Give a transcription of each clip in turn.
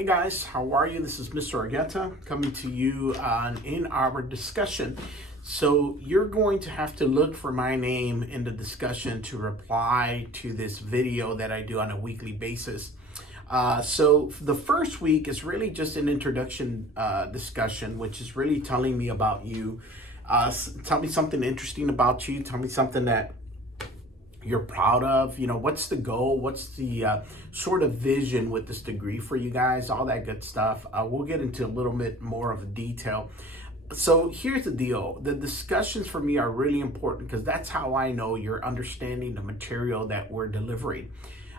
Hey guys, how are you? This is Mr. Argueta coming to you in our discussion. So you're going to have to look for my name in the discussion to reply to this video that I do on a weekly basis. So the first week is really just an introduction discussion, which is really telling me about you. Tell me something interesting about you. Tell me something that you're proud of. What's the goal? What's the sort of vision with this degree for you guys? All that good stuff. We'll get into a little bit more of detail. So here's the deal. The discussions for me are really important because that's how I know you're understanding the material that we're delivering.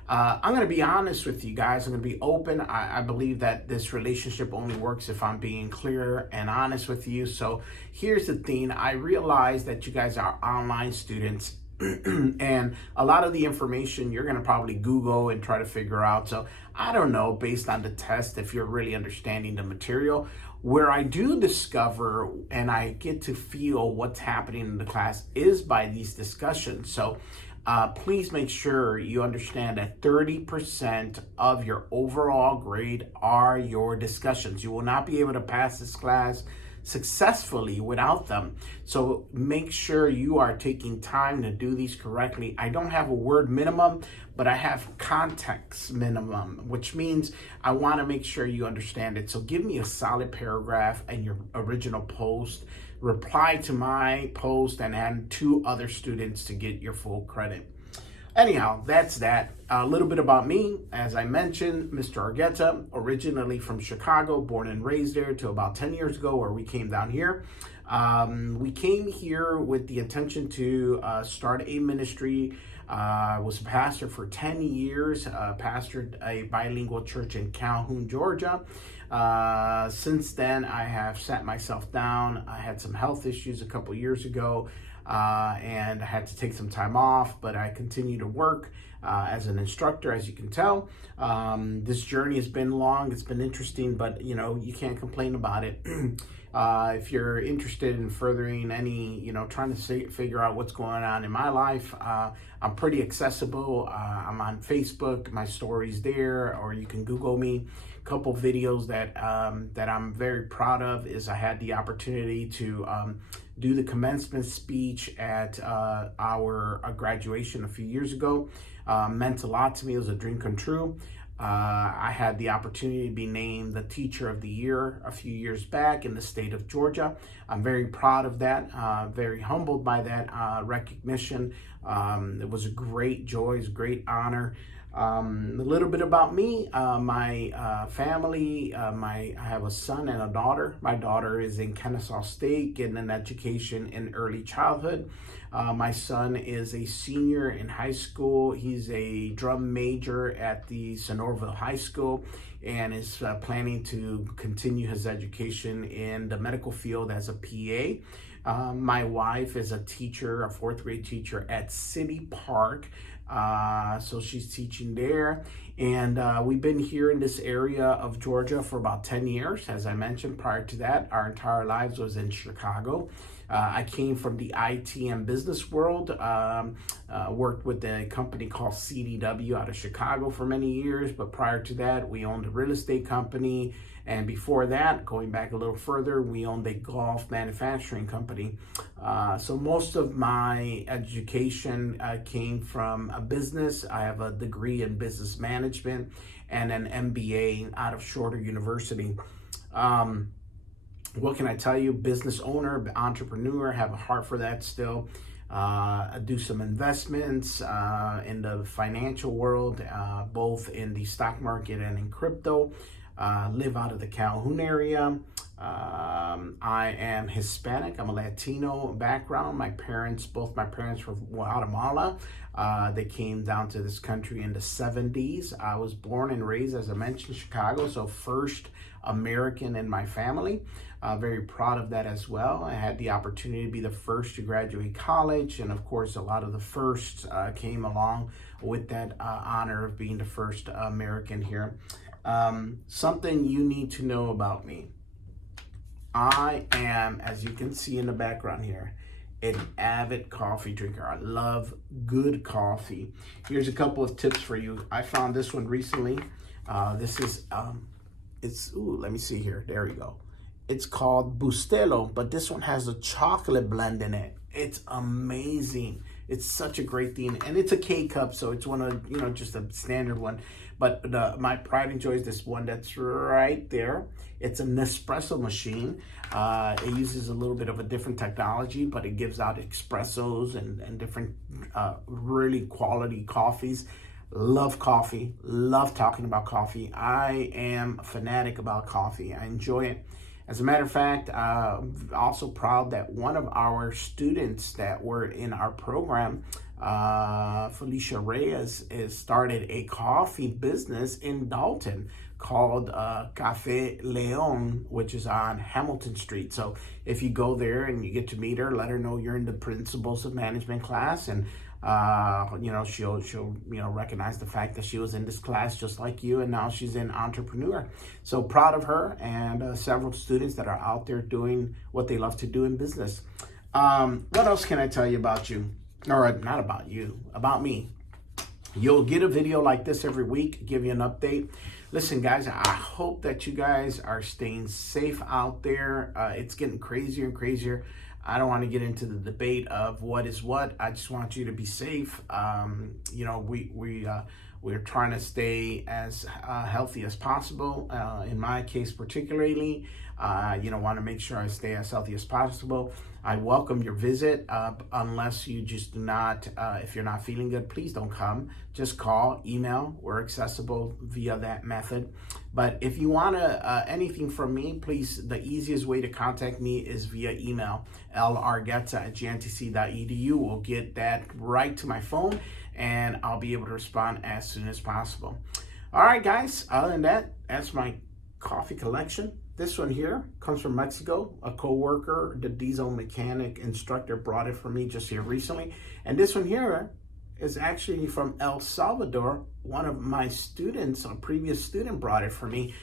I'm going to be honest with you guys. I'm going to be open. I believe that this relationship only works if I'm being clear and honest with you. So here's the thing. I realize that you guys are online students and a lot of the information you're going to probably Google and try to figure out. So I don't know, based on the test, if you're really understanding the material. Where I do discover and I get to feel what's happening in the class is by these discussions. So please make sure you understand that 30% of your overall grade are your discussions. You will not be able to pass this class successfully without them. So make sure you are taking time to do these correctly. I don't have a word minimum, but I have context minimum, which means I want to make sure you understand it. So give me a solid paragraph and your original post, reply to my post, and add 2 other students to get your full credit. Anyhow, that's that. A little bit about me. As I mentioned, Mr. Argueta, originally from Chicago, born and raised there till about 10 years ago, where we came down here. We came here with the intention to start a ministry. I was a pastor for 10 years, pastored a bilingual church in Calhoun, Georgia. Since then, I have sat myself down. I had some health issues a couple years ago. And I had to take some time off, but I continue to work as an instructor, as you can tell. This journey has been long, it's been interesting, but you can't complain about it. If you're interested in furthering any, trying to figure out what's going on in my life, I'm pretty accessible. I'm on Facebook, my story's there, or you can Google me. A couple videos that I'm very proud of is I had the opportunity to do the commencement speech at our graduation a few years ago. Meant a lot to me. It was a dream come true. I had the opportunity to be named the Teacher of the Year a few years back in the state of Georgia. I'm very proud of that, very humbled by that recognition. It was a great joy, it was a great honor. A little bit about me, my family, I have a son and a daughter. My daughter is in Kennesaw State, getting an education in early childhood. My son is a senior in high school. He's a drum major at the Sonoraville High School and is planning to continue his education in the medical field as a PA. My wife is a teacher, a 4th grade teacher at City Park. So she's teaching there. And we've been here in this area of Georgia for about 10 years. As I mentioned, prior to that, our entire lives was in Chicago. I came from the IT and business world, worked with a company called CDW out of Chicago for many years. But prior to that, we owned a real estate company. And before that, going back a little further, we owned a golf manufacturing company. So most of my education came from a business. I have a degree in business management and an MBA out of Shorter University. What can I tell you? Business owner, entrepreneur, have a heart for that still. I do some investments in the financial world, both in the stock market and in crypto. Live out of the Calhoun area. I am Hispanic. I'm a Latino background. Both my parents were Guatemala. They came down to this country in the 70s. I was born and raised, as I mentioned, Chicago, so first American in my family. Very proud of that as well. I had the opportunity to be the first to graduate college, and of course, a lot of the firsts came along with that honor of being the first American here. Something you need to know about me. I am, as you can see in the background here, an avid coffee drinker. I love good coffee. Here's a couple of tips for you. I found this one recently. This is let me see here. There we go. It's called Bustelo, but this one has a chocolate blend in it. It's amazing. It's such a great thing. And it's a K-cup, so it's one of, just a standard one. But my pride and joy is this one that's right there. It's a Nespresso machine. It uses a little bit of a different technology, but it gives out espressos and different really quality coffees. Love coffee. Love talking about coffee. I am a fanatic about coffee. I enjoy it. As a matter of fact, I'm also proud that one of our students that were in our program, Felicia Reyes, has started a coffee business in Dalton called Cafe Leon, which is on Hamilton Street. So if you go there and you get to meet her, let her know you're in the Principles of Management class, and she'll recognize the fact that she was in this class just like you, and now she's an entrepreneur. So proud of her and several students that are out there doing what they love to do in business. What else can I tell you about you? Or not about you, about me. You'll get a video like this every week, give you an update. Listen, guys, I hope that you guys are staying safe out there. It's getting crazier and crazier. I don't want to get into the debate of what is what. I just want you to be safe. We're trying to stay as healthy as possible. In my case, particularly, want to make sure I stay as healthy as possible. I welcome your visit, unless you just do not, if you're not feeling good, please don't come. Just call, email. We're accessible via that method. But if you want anything from me, please, the easiest way to contact me is via email, largueta@gntc.edu. We'll get that right to my phone, and I'll be able to respond as soon as possible. All right, guys, other than that, that's my coffee collection. This one here comes from Mexico. A co-worker, the diesel mechanic instructor, brought it for me just here recently. And this one here is actually from El Salvador. One of my students, a previous student, brought it for me.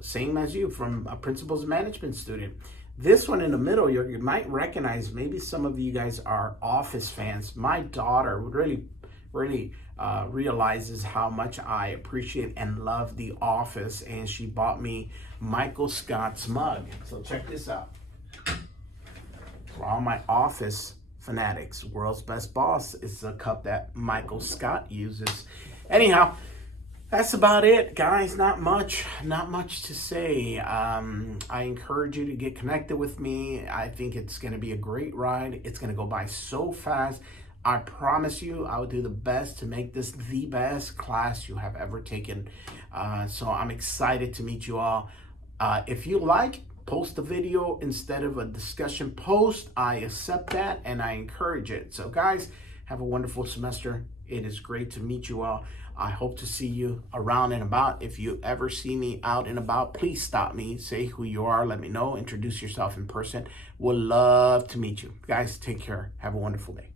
Same as you, from a Principles of Management student. This one in the middle, you might recognize, maybe some of you guys are Office fans. My daughter really realizes how much I appreciate and love The Office, and she bought me Michael Scott's mug. So check this out. For all my Office fanatics, World's Best Boss is a cup that Michael Scott uses. Anyhow, that's about it, guys. Not much to say. I encourage you to get connected with me. I think it's going to be a great ride. It's going to go by so fast. I promise you, I will do the best to make this the best class you have ever taken. So I'm excited to meet you all. If you like, post a video instead of a discussion post. I accept that and I encourage it. So guys, have a wonderful semester. It is great to meet you all. I hope to see you around and about. If you ever see me out and about, please stop me. Say who you are. Let me know. Introduce yourself in person. Would love to meet you. Guys, take care. Have a wonderful day.